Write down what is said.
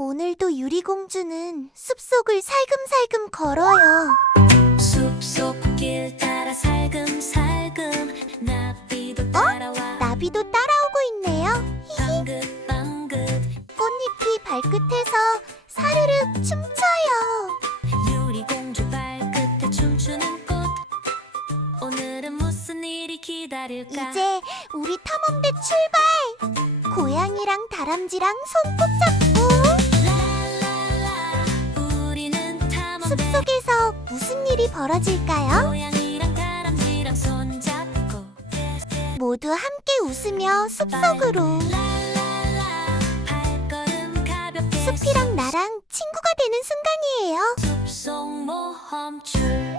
오늘도 유리공주는 숲속을 살금살금 걸어요. 숲속 길 따라 살금살금 나비도 따라와 나비도 따라오고 있네요. 방긋방긋 꽃잎이 발끝에서 사르륵 춤춰요. 유리공주 발끝에 춤추는 꽃 오늘은 무슨 일이 기다릴까 이제 우리 탐험대 출발! 고양이랑 다람쥐랑 손 꼭 잡고 랄랄라 우리는 탐험대 숲속에서 무슨 일이 벌어질까요? 고양이랑 다람쥐랑 손잡고 모두 함께 웃으며 숲속으로. 랄랄라 발걸음 가볍게 숲이랑 나랑 친구가 되는 순간이에요. 숲속 모험출